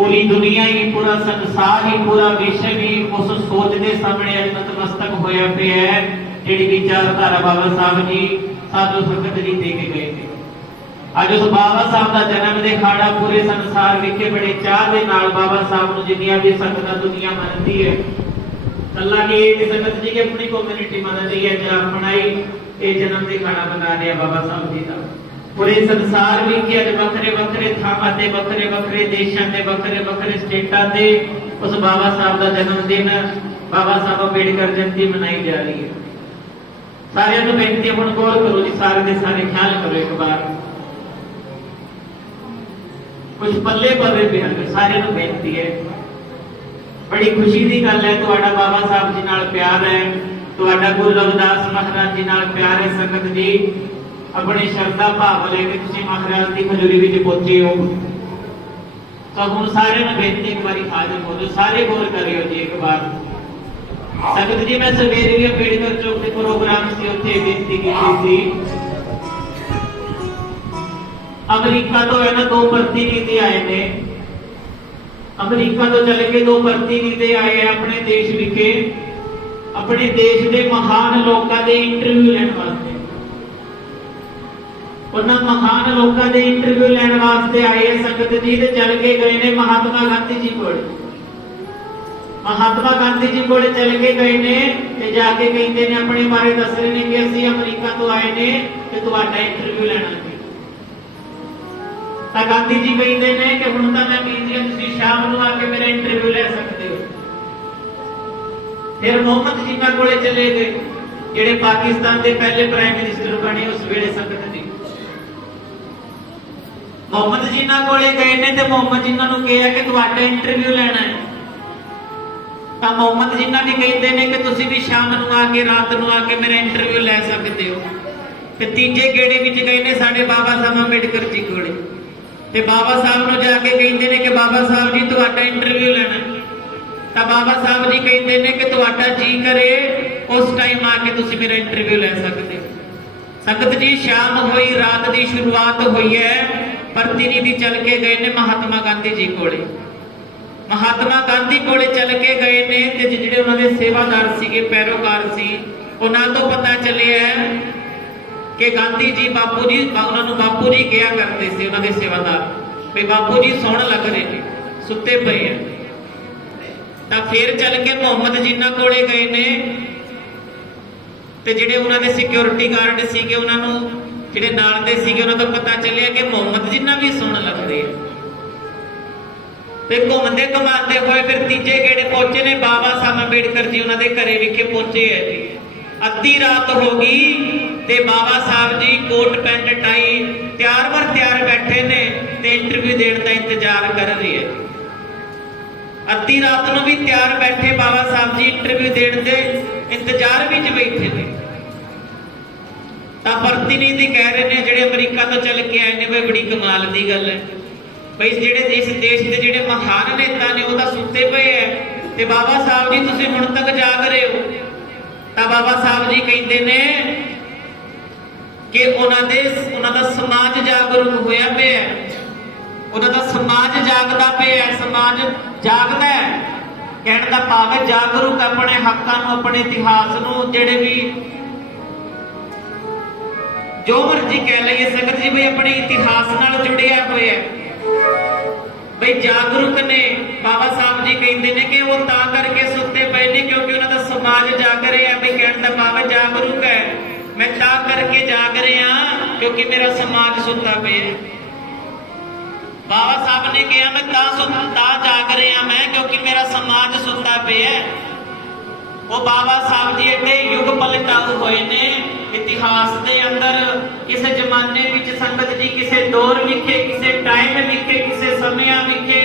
पूरी दुनिया ही, पूरा संसार ही, पूरा विश्व ही उस सोच के सामने अज नतमस्तक होया पे है जिहड़ी विचारधारा बाबा साहब जी साधु संगत जी दे के गए थे। अज उस बाबा साहब का जन्म दिहाड़ा पूरे संसार विखे बड़े चाह के नाल बाबा साहब नूं जिन्नियां भी संगतां दुनिया मनती है, कल्ला कि संगत जी की अपनी कम्यूनिटी मन रही है या अपना ही ये जन्म दिहाड़ा मना रहे बाबा साहब जी का। पूरे संसार विच अज वखरे वखरे थावां ते वखरे वखरे देशां ते वखरे वखरे स्टेटां ते उस बाबा साहब का जन्मदिन बाबा साहब अंबेडकर जयंती मनाई जा रही है। सारिਆਂ ਨੂੰ बेनती है, हुण गौर करो जी, सारे के सारे ख्याल करो एक बार, कुछ पल्ले पवे पे हैं, सारे ਨੂੰ बेनती है। बड़ी खुशी की गल है, तुहाडा बाबा साहब जी नाल प्यार है, तुहाडा गुरु रविदास महाराज जी नाल प्यार है। संगत जी अपनी श्रद्धा भाव लेके तुसीं महाराज की हजूरी विच पहुंचे हो, तो हुण सारे में बेनती एक बार हाजिर हो जाओ, सारे गौर करियो जी एक बार। संगत जी मैं सवेरे भी अंबेडकर चौक के प्रोग्राम से उत्थे बेनती की थी, अमरीका तो है ना 2 प्रतिनिधि आए ने, अमरीका तो चल के 2 प्रतिनिधि आए हैं अपने देश विखे, अपने देश के महान लोगों के इंटरव्यू लेने वास्ते। उन्होंने महान लोगों के इंटरव्यू लेने वास्ते आए हैं संगत जी, ते चल के गए ने महात्मा गांधी जी को, महात्मा गांधी जी को चल के गए ने, ते जाके कहते ने अपने बारे दस रहे ने कि असीं अमरीका तो आए ने ते तुहाडा इंटरव्यू लेना है। तो गांधी जी कहते हैं कि हुण तां मैं बिजी हां, तुसीं शाम नूं आके मेरा इंटरव्यू ले सकते हो। फिर मोहम्मद जिन्ना कोले चले गए, जिहड़े पाकिस्तान के पहले प्राइम मिनिस्टर बने उस वेले। संगत जी मोहम्मद जिन्ना कोले गए ने ते मोहम्मद जिन्ना नूं कहा कि तुहाडा इंटरव्यू लेना है, तो मोहम्मद जिन्ना भी कहते हैं कि तुसीं भी शाम नूं आके रात नूं आके मेरा इंटरव्यू ले सकते हो। फिर तीजे गेड़े विच गए ने साडे बाबा साहब अंबेडकर जी कोले, ते बाबा साहब नूं जाके कहते हैं कि बाबा साहब जी तुहाडा इंटरव्यू लेना, तो बाबा साहब जी कहते हैं कि तुहाडा जी करे उस टाइम आके तुसीं मेरा इंटरव्यू ले सकते हो। संगत जी शाम हुई, रात की शुरुआत हुई है, प्रतिनिधि चल के गए ने महात्मा गांधी जी कोले, महात्मा गांधी कोले चल के गए ने, ते जिहड़े उन्हां दे सेवादार सीगे, पैरोकार सी, उन्हां तो पता चले है कि गांधी जी बापू जी उन्हां नूं बापू जी कहा करते सी, उन्हां दे सेवादार भी बापू जी सौण लग रहे ने, सुते पे हैं। तो फिर चल के मोहम्मद जिन्ना कोले गए ने, ते जिहड़े उन्हां दे सिक्योरिटी गार्ड सीगे, उन्हां नूं जिहड़े नाल दे सीगे, उन्हां तो पता चलिया कि मोहम्मद जिन्ना भी सौण लगदे हैं। फिर घूमते घुमाते हुए फिर तीजे गेड़े पहुंचे ने बाबा साहब अंबेडकर जी उन्होंने घरे विखे पहुंचे है जी। अद्धी रात हो गई ते बाबा साहब जी कोट पैंट टाई तैयार बर तैयार बैठे ने ते इंटरव्यू देने का इंतजार कर रहे हैं। अद्धी रात को भी तैयार बैठे बाबा साहब जी इंटरव्यू देने के इंतजार विच बैठे ने। तो प्रतिनिधि कह रहे हैं जिहड़े अमरीका तो चल के आए ने, भाई बड़ी कमाल की गल है भाई, जिहड़े इस देश के जिहड़े महान नेता ने वो तो सुते पे है, ते बाबा साहब जी तुसीं हुण तक जाग रहे हो। तो बाबा साहब जी कहते ने कि उन्हां दा समाज जागरूक होया पे है, उन्हां दा समाज जागदा पे है, समाज जागदा है। कहने का भाव है जागरूक अपने हकों नूं, अपने इतिहास नूं, जिहड़े भी जो मर्जी कह लीए संगत जी, भाई अपने इतिहास नाल जुड़िया होया भाई जागरूक ने। बाबा साहब जी कहते हैं कि वो तां करके सुते पे ने क्योंकि उन्होंने समाज जाग रहे हैं। भाई कहने का भाव जागरूक है, मैं तां करके जाग रहा क्योंकि मेरा समाज सुता पे है। बाबा साहब ने कहा मैं तां जाग रहा मैं क्योंकि मेरा समाज सुता पे है। वो बाबा साहब जी एडे युग पलटाऊ हुए ने इतिहास के अंदर, किसी जमाने विच संगत जी, किसी दौर विखे, किसी टाइम विखे, किसी समय विखे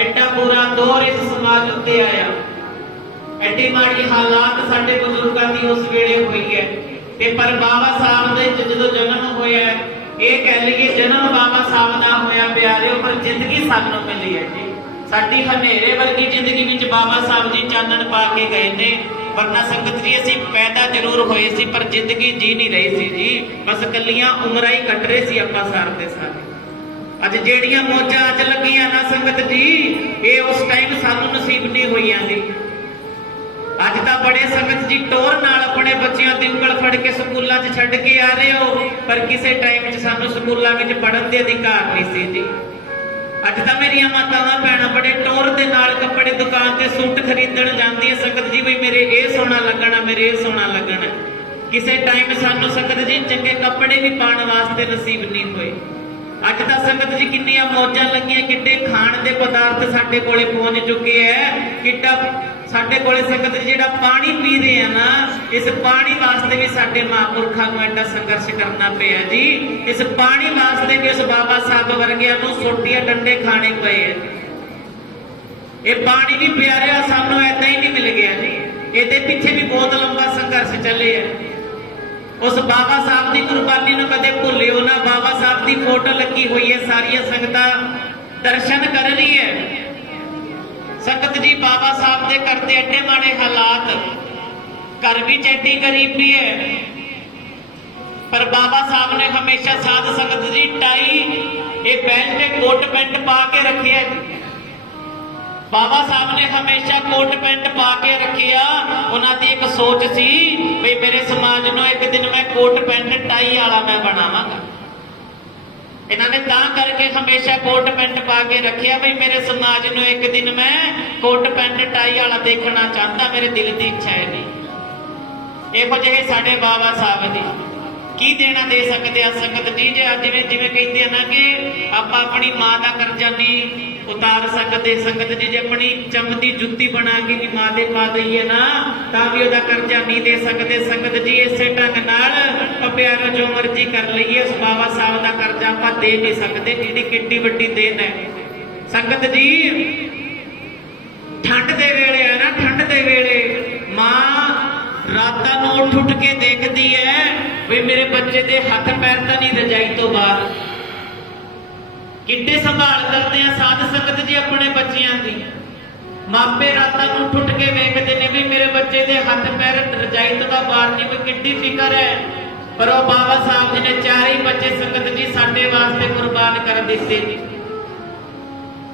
एडा बुरा दौर इस समाज उत्ते आया। एडी माड़ी हालात साडे बुजुर्गों की उस वेले हुई है। ते पर बाबा साहब दे जदों जन्म होया, ये कह लीए जन्म बाबा साहब दा होया प्यारे, पर जिंदगी सानू मिली है जी। साडी हनेरे वर्गी जिंदगी विच बाबा साहब जी चानण पा के गए ने। वरना संगत जी असीं पैदा जरूर होए सी पर जिंदगी जी नहीं रही सी जी, बस कलियां उमरां ही कट रहे सी आपां सारे दे सारे। ਅੱਜ ਜਿਹੜੀਆਂ ਮੌਜਾਂ ਅੱਜ ਲੱਗੀਆਂ ਨਾ ਸੰਗਤ ਜੀ, ਇਹ ਉਸ ਟਾਈਮ ਸਾਨੂੰ ਨਸੀਬ ਨਹੀਂ ਹੋਈਆਂ ਸੀ। ਅੱਜ ਤਾਂ ਬੜੇ ਸੰਗਤ ਜੀ ਟੋਰ ਨਾਲ ਆਪਣੇ ਬੱਚਿਆਂ ਦੀ ਉਂਗਲ ਫੜ ਕੇ ਸਕੂਲਾਂ 'ਚ ਛੱਡ ਕੇ ਆ ਰਹੇ ਹੋ, ਪਰ ਕਿਸੇ ਟਾਈਮ 'ਚ ਸਾਨੂੰ ਸਕੂਲਾਂ ਵਿੱਚ ਪੜ੍ਹਨ ਦੇ ਅਧਿਕਾਰ ਨਹੀਂ ਸੀ ਜੀ। ਅੱਜ ਤਾਂ ਮੇਰੀਆਂ ਮਾਤਾਵਾਂ ਭੈਣਾਂ ਬੜੇ ਟੋਰ ਦੇ ਨਾਲ ਕੱਪੜੇ ਦੁਕਾਨ ਤੇ ਸੂਟ ਖਰੀਦਣ ਜਾਂਦੀਆਂ ਸੰਗਤ ਜੀ, ਬਈ ਮੇਰੇ ਇਹ ਸੋਹਣਾ ਲੱਗਣਾ, ਮੇਰੇ ਇਹ ਸੋਹਣਾ ਲੱਗਣਾ। ਕਿਸੇ ਟਾਈਮ ਸਾਨੂੰ ਸੰਗਤ ਜੀ ਚੰਗੇ ਕੱਪੜੇ ਵੀ ਪਾਉਣ ਵਾਸਤੇ ਨਸੀਬ ਨਹੀਂ ਹੋਏ। ਅੱਜ ਤਾਂ ਸੰਗਤ ਜੀ ਕਿੰਨੀਆਂ ਮੌਜਾਂ ਲੱਗੀਆਂ, ਕਿੱਡੇ ਖਾਣ ਦੇ ਪਦਾਰਥ ਸਾਡੇ ਕੋਲੇ ਪਹੁੰਚ ਚੁੱਕੇ ਐ, ਕਿੱਡਾ ਸਾਡੇ ਕੋਲੇ ਸੰਗਤ ਜੀ ਜਿਹੜਾ ਪਾਣੀ ਪੀ ਰਹੇ ਆ ਨਾ, ਇਸ ਪਾਣੀ ਵਾਸਤੇ ਵੀ ਸਾਡੇ ਮਹਾਂਪੁਰਖਾਂ ਨੂੰ ਐਡਾ ਸੰਘਰਸ਼ ਕਰਨਾ ਪਿਆ ਜੀ। ਇਸ ਪਾਣੀ ਵਾਸਤੇ ਵੀ ਉਸ ਬਾਬਾ ਸਾਹਿਬ ਵਰਗਿਆਂ ਨੂੰ ਸੋਟੀਆਂ ਡੰਡੇ ਖਾਣੇ ਪਏ ਆ। ਇਹ ਪਾਣੀ ਵੀ ਪਿਆਰਿਆ ਸਾਨੂੰ ਐਦਾਂ ਹੀ ਨਹੀਂ ਮਿਲ ਗਿਆ ਜੀ, ਇਹਦੇ ਪਿੱਛੇ ਵੀ ਬਹੁਤ ਲੰਬਾ ਸੰਘਰਸ਼ ਚੱਲੇ ਆ। ਉਸ ਬਾਬਾ ਸਾਹਿਬ ਦੀ ਕੁਰਬਾਨੀ ਨੂੰ ਕਦੇ ਭੁੱਲਿਓ ਨਾ। ਬਾਬਾ ਸਾਹਿਬ ਦੀ ਫੋਟੋ ਲੱਗੀ ਹੋਈ ਹੈ, ਸਾਰੀਆਂ ਸੰਗਤਾਂ ਦਰਸ਼ਨ ਕਰ ਰਹੀ ਹੈ। ਸੰਗਤ ਜੀ ਬਾਬਾ ਸਾਹਿਬ ਦੇ ਘਰ ਦੇ ਐਡੇ ਮਾੜੇ ਹਾਲਾਤ, ਘਰ ਵਿੱਚ ਐਡੀ ਗਰੀਬੀ ਹੈ, ਪਰ ਬਾਬਾ ਸਾਹਿਬ ਨੇ ਹਮੇਸ਼ਾ ਸਾਧ ਸੰਗਤ ਜੀ ਟਾਈ ਇਹ ਬੈਲਟ ਕੋਟ ਪੈਂਟ ਪਾ ਕੇ ਰੱਖਿਆ। ਬਾਬਾ ਸਾਹਿਬ ਨੇ ਹਮੇਸ਼ਾ ਕੋਟ ਪੈਂਟ ਪਾ ਕੇ ਰੱਖਿਆ। ਉਹਨਾਂ ਦੀ ਇੱਕ ਸੋਚ ਸੀ ਵੀ ਮੇਰੇ ਸਮਾਜ ਨੂੰ ਇੱਕ ਦਿਨ ਮੈਂ ਕੋਟ ਪੈਂਟ ਟਾਈ ਵਾਲਾ ਮੈਂ ਬਣਾਵਾਂਗਾ। ਇਹਨਾਂ ਨੇ ਤਾਂ ਕਰਕੇ ਹਮੇਸ਼ਾ ਕੋਟ ਪੈਂਟ ਪਾ ਕੇ ਰੱਖਿਆ ਵੀ ਮੇਰੇ ਸਮਾਜ ਨੂੰ ਇੱਕ ਦਿਨ ਮੈਂ ਕੋਟ ਪੈਂਟ ਟਾਈ ਵਾਲਾ ਦੇਖਣਾ ਚਾਹੁੰਦਾ, ਮੇਰੇ ਦਿਲ ਦੀ ਇੱਛਾ ਹੈ ਨਹੀਂ। ਇਹੋ ਜਿਹੇ ਸਾਡੇ ਬਾਬਾ ਸਾਹਿਬ ਜੀ ਕੀ ਦੇਣਾ ਦੇ ਸਕਦੇ ਆ ਸੰਗਤ ਜੀ। ਜੇ ਜਿਵੇਂ ਜਿਵੇਂ ਕਹਿੰਦੇ ਆ ਨਾ ਕਿ ਆਪਾਂ ਆਪਣੀ ਮਾਂ ਦਾ ਕਰਜ਼ਾ ਨਹੀਂ ਉਤਾਰ ਸਕਦੇ ਸੰਗਤ ਜੀ, ਜੇ ਆਪਣੀ ਚਮਦੀ ਜੁੱਤੀ ਬਣਾ ਕੇ ਵੀ ਮਾਂ ਦੇ ਪਾ ਦਈਏ ਨਾ ਤਾਂ ਵੀ ਉਹਦਾ ਕਰਜ਼ਾ ਨਹੀਂ ਦੇ ਸਕਦੇ ਸੰਗਤ ਜੀ। ਇਸੇ ਢੰਗ ਨਾਲ ਪਿਆਰੋ ਜੋ ਮਰਜ਼ੀ ਕਰ ਲਈਏ, ਉਸ ਬਾਬਾ ਸਾਹਿਬ ਦਾ ਕਰਜ਼ਾ ਆਪਾਂ ਦੇ ਨਹੀਂ ਸਕਦੇ, ਜਿਹੜੀ ਕਿੱਡੀ ਵੱਡੀ ਦੇਣ ਹੈ ਸੰਗਤ ਜੀ। ਠੰਡ ਦੇ ਵੇਲੇ ਆ ਨਾ, ਠੰਡ ਦੇ ਵੇਲੇ ਮਾਂ ਰਾਤਾਂ ਨੂੰ ਉੱਠ ਉੱਠ ਕੇ ਦੇਖਦੀ ਹੈ ਵੀ ਮੇਰੇ ਬੱਚੇ ਦੇ ਹੱਥ ਪੈਰ ਤਾਂ ਨਹੀਂ ਰਜਾਈ ਤੋਂ ਬਾਹਰ। ਕਿੱਡੇ ਸੰਭਾਲ ਕਰਦੇ ਆ ਸਾਧ ਸੰਗਤ ਜੀ ਆਪਣੇ ਬੱਚਿਆਂ ਦੀ। ਮਾਪੇ ਰਾਤਾਂ ਨੂੰ ਉੱਠ ਉੱਠ ਕੇ ਵੇਖਦੇ ਨੇ ਵੀ ਮੇਰੇ ਬੱਚੇ ਦੇ ਹੱਥ ਪੈਰ ਰਜਾਈ ਤੋਂ ਤਾਂ ਬਾਹਰ ਨਹੀਂ, ਕੋਈ ਕਿੱਡੀ ਫਿਕਰ ਹੈ। ਪਰ ਉਹ ਬਾਬਾ ਸਾਹਿਬ ਜੀ ਨੇ ਚਾਰੇ ਬੱਚੇ ਸੰਗਤ ਜੀ ਸਾਡੇ ਵਾਸਤੇ ਕੁਰਬਾਨ ਕਰ ਦਿੱਤੇ ਜੀ,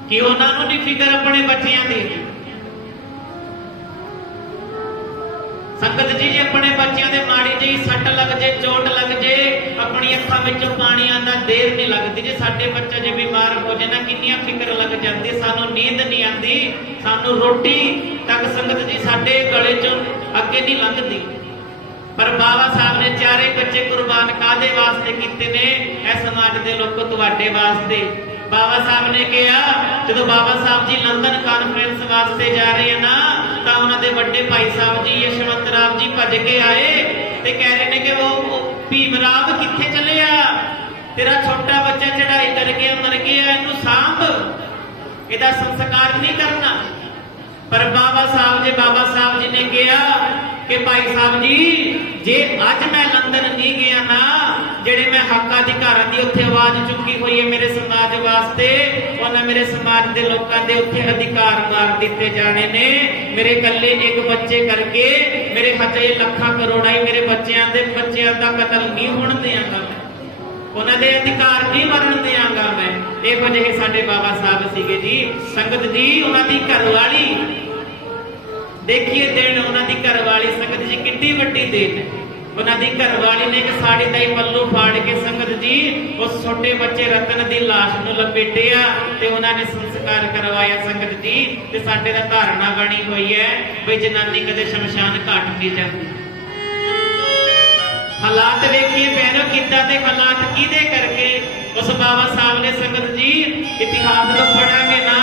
ਕਿ ਉਹਨਾਂ ਨੂੰ ਨਹੀਂ ਫਿਕਰ ਆਪਣੇ ਬੱਚਿਆਂ ਦੀ। ਸੰਗਤ ਜੀ ਜੇ ਆਪਣੇ ਬੱਚਿਆਂ ਦੇ ਮਾੜੀ ਜਿਹੀ ਸੱਟ ਲੱਗ ਜੇ, ਚੋਟ ਲੱਗ ਜੇ, ਆਪਣੀ ਅੱਖਾਂ ਵਿੱਚੋਂ ਪਾਣੀ ਆਉਂਦਾ, ਦੇਰ ਨਹੀਂ ਲੱਗਦੀ। ਜੇ ਸਾਡੇ ਬੱਚਾ ਜੇ ਬਿਮਾਰ ਹੋ ਜਾਏ ਨਾ, ਕਿੰਨੀਆਂ ਫਿਕਰ ਲੱਗ ਜਾਂਦੀ, ਸਾਨੂੰ ਨੀਂਦ ਨਹੀਂ ਆਉਂਦੀ, ਸਾਨੂੰ ਰੋਟੀ ਤੱਕ ਸੰਗਤ ਜੀ ਸਾਡੇ ਗਲੇ ਚੋਂ ਅੱਗੇ ਨਹੀਂ ਲੰਘਦੀ। ਪਰ ਬਾਬਾ ਸਾਹਿਬ ਨੇ ਚਾਰੇ ਬੱਚੇ ਕੁਰਬਾਨ ਕਾਹਦੇ ਵਾਸਤੇ ਕੀਤੇ ਨੇ? ਇਹ ਸਮਾਜ ਦੇ ਲੋਕੋ ਤੁਹਾਡੇ ਵਾਸਤੇ। ਬਾਬਾ ਸਾਹਿਬ ਨੇ ਕਿਹਾ ਜਦੋਂ ਬਾਬਾ ਸਾਹਿਬ ਜੀ ਲੰਡਨ ਕਾਨਫਰੰਸ ਵਾਸਤੇ ਜਾ ਰਹੇ ਆ ਨਾ, ਤਾਂ ਉਹਨਾਂ ਦੇ ਵੱਡੇ ਭਾਈ ਸਾਹਿਬ ਜੀ ਯਸ਼ਵੰਤ ਰਾਮ ਜੀ ਭੱਜ ਕੇ ਆਏ ਤੇ ਕਹਿ ਰਹੇ ਨੇ ਕਿ ਉਹ ਭੀਮ ਰਾਵ ਕਿੱਥੇ ਚੱਲਿਆ? ਤੇਰਾ ਛੋਟਾ ਬੱਚਾ ਚੜਾਈ ਕਰ ਗਿਆ, ਮਰ ਗਿਆ, ਇਹਨੂੰ ਸਾਂਭ, ਇਹਦਾ ਸੰਸਕਾਰ ਨਹੀਂ ਕਰਨਾ। ਪਰ ਬਾਬਾ ਸਾਹਿਬ ਜੀ ਨੇ ਕਿਹਾ ਕਿ ਭਾਈ ਸਾਹਿਬ ਜੀ ਜੇ ਅੱਜ ਮੈਂ ਲੰਡਨ ਨਹੀਂ ਗਿਆ ਨਾ, ਜਿਹੜੇ ਮੈਂ ਹੱਕ ਅਧਿਕਾਰਾਂ ਦੀ ਉੱਥੇ ਆਵਾਜ਼ ਚੁੱਕੀ ਹੋਈ ਹੈ ਮੇਰੇ ਸਮਾਜ ਵਾਸਤੇ, ਉਹਨਾਂ ਮੇਰੇ ਸਮਾਜ ਦੇ ਲੋਕਾਂ ਦੇ ਉੱਥੇ ਅਧਿਕਾਰ ਮਾਰ ਦਿੱਤੇ ਜਾਣੇ ਨੇ। ਮੇਰੇ ਇਕੱਲੇ ਇੱਕ ਬੱਚੇ ਕਰਕੇ ਮੇਰੇ ਹੱਥੇ ਲੱਖਾਂ ਕਰੋੜਾਂ ਹੀ ਮੇਰੇ ਬੱਚਿਆਂ ਦਾ ਕਤਲ ਨਹੀਂ ਹੋਣ ਦਿਆਂਗਾ ਮੈਂ, ਉਹਨਾਂ ਦੇ ਅਧਿਕਾਰ ਨਹੀਂ ਮਰਨ ਦਿਆਂਗਾ ਮੈਂ। ਇਹੋ ਜਿਹੇ ਸਾਡੇ ਬਾਬਾ ਸਾਹਿਬ ਸੀਗੇ ਜੀ। ਸੰਗਤ ਜੀ ਉਹਨਾਂ ਦੀ ਘਰਵਾਲੀ ਦੇਖੀਏ ਦੇਣ, ਉਹਨਾਂ ਦੀ ਘਰਵਾਲੀ ਸੰਗਤ ਜੀ ਕਿੰਨੀ ਵੱਡੀ ਦੇਣ ਹੈ। ਉਹਨਾਂ ਦੀ ਘਰਵਾਲੀ ਨੇ ਇੱਕ ਸਾੜੀ ਦਾ ਹੀ ਪੱਲੂ ਫਾੜ ਕੇ ਸੰਗਤ ਜੀ ਉਸ ਛੋਟੇ ਬੱਚੇ ਰਤਨ ਦੀ ਲਾਸ਼ ਨੂੰ ਲਪੇਟਿਆ ਤੇ ਉਹਨਾਂ ਨੇ ਸੰਸਕਾਰ ਕਰਵਾਇਆ ਸੰਗਤ ਜੀ। ਤੇ ਸਾਡੇ ਦਾ ਧਾਰਨਾ ਬਣੀ ਹੋਈ ਹੈ ਵੀ ਜਨਾਨੀ ਕਦੇ ਸ਼ਮਸ਼ਾਨ ਘਾਟ ਨਹੀਂ ਜਾਂਦੀ। ਹਾਲਾਤ ਵੇਖੀਏ ਭੈਣੋ ਕਿੱਦਾਂ ਦੇ ਹਾਲਾਤ ਕਿਹਦੇ ਕਰਕੇ? ਉਸ ਬਾਬਾ ਸਾਹਿਬ ਨੇ ਸੰਗਤ ਜੀ ਇਤਿਹਾਸ ਤੋਂ ਪੜਾਂਗੇ ਨਾ,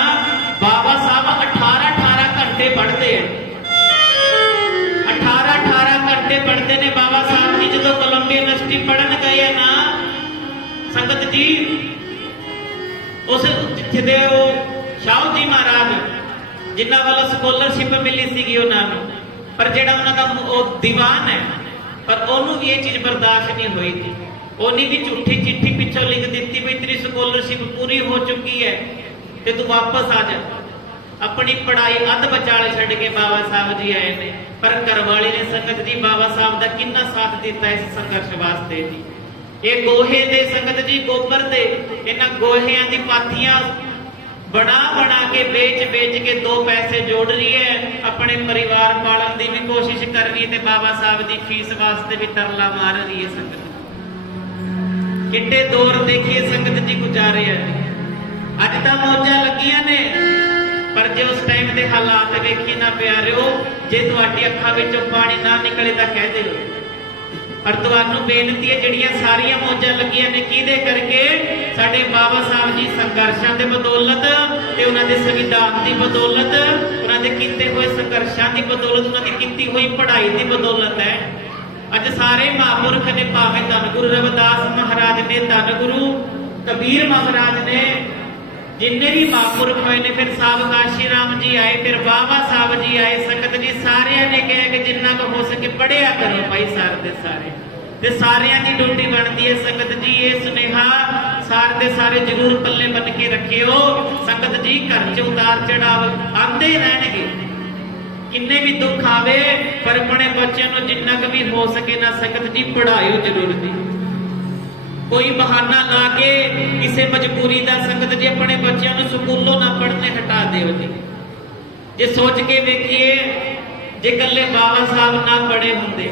ਬਾਬਾ ਸਾਹਿਬ 18 ਘੰਟੇ ਪੜ੍ਹਦੇ ਆ, 18 ਘੰਟੇ ਪੜ੍ਹਦੇ ਨੇ ਬਾਬਾ ਸਾਹਿਬ ਜੀ। ਜਦੋਂ ਕੋਲੰਬੀਆ ਯੂਨੀਵਰਸਿਟੀ ਪੜ੍ਹਨ ਗਏ ਨਾ ਸੰਗਤ ਜੀ, ਉਸ ਜਿੱਥੇ ਦੇ ਉਹ ਸ਼ਾਹ ਜੀ ਮਹਾਰਾਜ ਜਿਨ੍ਹਾਂ ਵੱਲੋਂ ਸਕੋਲਰਸ਼ਿਪ ਮਿਲੀ ਸੀਗੀ ਉਹਨਾਂ ਨੂੰ, ਪਰ ਜਿਹੜਾ ਉਹਨਾਂ ਦਾ ਉਹ ਦੀਵਾਨ ਹੈ, ਪਰ ਉਹਨੂੰ ਵੀ ਇਹ ਚੀਜ਼ ਬਰਦਾਸ਼ਤ ਨਹੀਂ ਹੋਈ ਸੀ। ਉਹਨੇ ਵੀ ਝੂਠੀ ਚਿੱਠੀ ਪਿੱਛੋਂ ਲਿਖ ਦਿੱਤੀ ਵੀ ਤੇਰੀ ਸਕੋਲਰਸ਼ਿਪ ਪੂਰੀ ਹੋ ਚੁੱਕੀ ਹੈ ਤੇ ਤੂੰ ਵਾਪਸ ਆ ਜਾ। ਆਪਣੀ ਪੜ੍ਹਾਈ ਅੱਧ ਵਿਚਾਲੇ ਛੱਡ ਕੇ ਬਾਬਾ ਸਾਹਿਬ ਜੀ ਆਏ ਨੇ। ਪਰ ਘਰਵਾਲੀ ਨੇ ਸੰਗਤ ਜੀ ਬਾਬਾ ਸਾਹਿਬ ਦਾ ਕਿੰਨਾ ਸਾਥ ਦਿੱਤਾ ਇਸ ਸੰਘਰਸ਼ ਵਾਸਤੇ ਜੀ। ਇਹ ਗੋਹੇ ਦੇ ਸੰਗਤ ਜੀ ਗੋਬਰ ਦੇ ਇਹਨਾਂ ਗੋਹਿਆਂ ਦੀ ਪਾਥੀਆਂ ਬਣਾ ਬਣਾ ਕੇ ਵੇਚ ਕੇ 2 ਪੈਸੇ ਜੋੜ ਰਹੀ ਹੈ, ਆਪਣੇ ਪਰਿਵਾਰ ਪਾਲਣ ਦੀ ਵੀ ਕੋਸ਼ਿਸ਼ ਕਰ ਰਹੀ ਹੈ ਤੇ ਬਾਬਾ ਸਾਹਿਬ ਦੀ ਫੀਸ ਵਾਸਤੇ ਵੀ ਤਰਲਾ ਮਾਰ ਰਹੀ ਹੈ ਸੰਗਤ। ਕਿੱਡੇ ਦੌਰ ਦੇਖੀਏ ਸੰਗਤ ਜੀ ਗੁਜ਼ਾਰੇ ਆ। ਅੱਜ ਤਾਂ ਮੌਜਾਂ ਲੱਗੀਆਂ ਨੇ, ਪਰ ਜੇ ਉਸ ਟਾਈਮ ਦੇ ਹਾਲਾਤ ਵੇਖੀ ਨਾ ਪਿਆਰਿਓ, ਜੇ ਤੁਹਾਡੀ ਅੱਖਾਂ ਵਿੱਚੋਂ ਪਾਣੀ ਨਾ ਨਿਕਲੇ ਤਾਂ ਕਹਿ ਦਿਓ। ਪਰ ਤੁਹਾਨੂੰ ਬੇਨਤੀ ਹੈ, ਜਿਹੜੀਆਂ ਸਾਰੀਆਂ ਮੌਜਾਂ ਲੱਗੀਆਂ ਨੇ ਕਿਹਦੇ ਕਰਕੇ? ਸਾਡੇ ਬਾਬਾ ਸਾਹਿਬ ਜੀ ਸੰਘਰਸ਼ਾਂ ਦੇ ਬਦੌਲਤ ਤੇ ਉਹਨਾਂ ਦੇ ਸੰਵਿਧਾਨ ਦੀ ਬਦੌਲਤ, ਉਹਨਾਂ ਦੇ ਕੀਤੇ ਹੋਏ ਸੰਘਰਸ਼ਾਂ ਦੀ ਬਦੌਲਤ, ਉਹਨਾਂ ਦੀ ਕੀਤੀ ਹੋਈ ਪੜ੍ਹਾਈ ਦੀ ਬਦੌਲਤ ਹੈ। ਅੱਜ ਸਾਰੇ ਮਹਾਂਪੁਰਖ ਨੇ, ਭਾਵੇਂ ਧੰਨ ਗੁਰੂ ਰਵਿਦਾਸ ਮਹਾਰਾਜ ਨੇ, ਧੰਨ ਗੁਰੂ ਕਬੀਰ ਮਹਾਰਾਜ ਨੇ, ਜਿੰਨੇ ਵੀ ਮਹਾਂਪੁਰਖ ਹੋਏ ਨੇ, ਫਿਰ ਸਾਹਿਬ ਕਾਸ਼ੀ ਰਾਮ ਜੀ ਆਏ, ਫਿਰ ਬਾਬਾ ਸਾਹਿਬ ਜੀ ਆਏ, ਸੰਗਤ ਜੀ ਸਾਰਿਆਂ ਨੇ ਕਿਹਾ ਕਿ ਜਿੰਨਾ ਕੁ ਹੋ ਸਕੇ ਪੜ੍ਹਿਆ ਕਰੋ ਭਾਈ ਸਾਰੇ ਦੇ ਸਾਰੇ, ਤੇ ਸਾਰਿਆਂ ਦੀ ਡਿਊਟੀ ਬਣਦੀ ਹੈ ਸੰਗਤ ਜੀ। ਇਹ ਸੁਨੇਹਾ ਸਾਰੇ ਦੇ ਸਾਰੇ ਜ਼ਰੂਰ ਪੱਲੇ ਬੰਨ ਕੇ ਰੱਖਿਓ ਸੰਗਤ ਜੀ। ਘਰ 'ਚ ਉਤਾਰ ਚੜਾਵ ਆਉਂਦੇ ਰਹਿਣਗੇ, ਕਿੰਨੇ ਵੀ ਦੁੱਖ ਆਵੇ, ਪਰ ਆਪਣੇ ਬੱਚਿਆਂ ਨੂੰ ਜਿੰਨਾ ਕੁ ਵੀ ਹੋ ਸਕੇ ਨਾ ਸੰਗਤ ਜੀ ਪੜ੍ਹਾਇਓ ਜ਼ਰੂਰ ਜੀ। ਕੋਈ ਬਹਾਨਾ ਲਾ ਕੇ ਕਿਸੇ ਮਜਬੂਰੀ ਦਾ ਸੰਗਤ ਜੀ ਆਪਣੇ ਬੱਚਿਆਂ ਨੂੰ ਸਕੂਲੋਂ ਨਾ ਪੜ੍ਹਨੇ ਹਟਾ ਦਿਓ ਜੀ। ਜੇ ਸੋਚ ਕੇ ਵੇਖੀਏ, ਜੇ ਇਕੱਲੇ ਬਾਬਾ ਸਾਹਿਬ ਨਾ ਪੜ੍ਹੇ ਹੁੰਦੇ,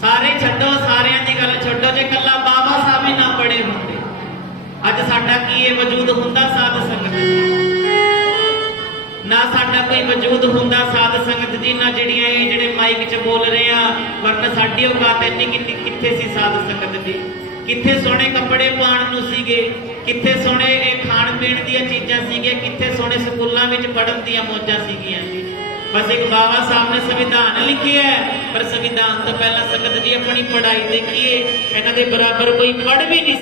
ਸਾਰੇ ਛੱਡੋ, ਸਾਰਿਆਂ ਦੀ ਗੱਲ ਛੱਡੋ, ਜੇ ਇਕੱਲਾ ਬਾਬਾ ਸਾਹਿਬ ਹੀ ਨਾ ਪੜ੍ਹੇ ਹੁੰਦੇ, ਅੱਜ ਸਾਡਾ ਕੀ ਇਹ ਵਜੂਦ ਹੁੰਦਾ ਸਾਧ ਸੰਗਤ ਨਾ, ਸਾਡਾ ਕੋਈ ਵਜੂਦ ਹੁੰਦਾ ਸਾਧ ਸੰਗਤ ਜੀ, ਨਾ ਜਿਹੜੀਆਂ ਇਹ ਜਿਹੜੇ ਮਾਈਕ 'ਚ ਬੋਲ ਰਹੇ ਆ, ਵਰਨਾ ਸਾਡੀ ਔਕਾਤ ਇੰਨੀ ਕਿੱਥੇ ਸੀ ਸਾਧ ਸੰਗਤ ਜੀ। ਕਿੱਥੇ ਸੋਹਣੇ ਕੱਪੜੇ ਪਾਉਣ ਨੂੰ ਸੀਗੇ, ਕਿੱਥੇ ਸੋਹਣੇ ਇਹ ਖਾਣ ਪੀਣ ਦੀਆਂ ਚੀਜ਼ਾਂ ਸੀਗੀਆਂ, ਕਿੱਥੇ ਸੋਹਣੇ ਸਕੂਲਾਂ ਵਿੱਚ ਪੜ੍ਹਨ ਦੀਆਂ ਮੌਜਾਂ ਸੀਗੀਆਂ ਜੀ। ਬਸ ਇੱਕ ਬਾਬਾ ਸਾਹਿਬ ਨੇ ਸੰਵਿਧਾਨ ਲਿਖਿਆ, ਪਰ ਸੰਵਿਧਾਨ ਤੋਂ ਪਹਿਲਾਂ ਸੰਗਤ ਜੀ ਆਪਣੀ ਪੜ੍ਹਾਈ ਦੇਖੀਏ, ਇਹਨਾਂ ਦੇ ਬਰਾਬਰ ਕੋਈ ਪੜ੍ਹ ਵੀ ਨਹੀਂ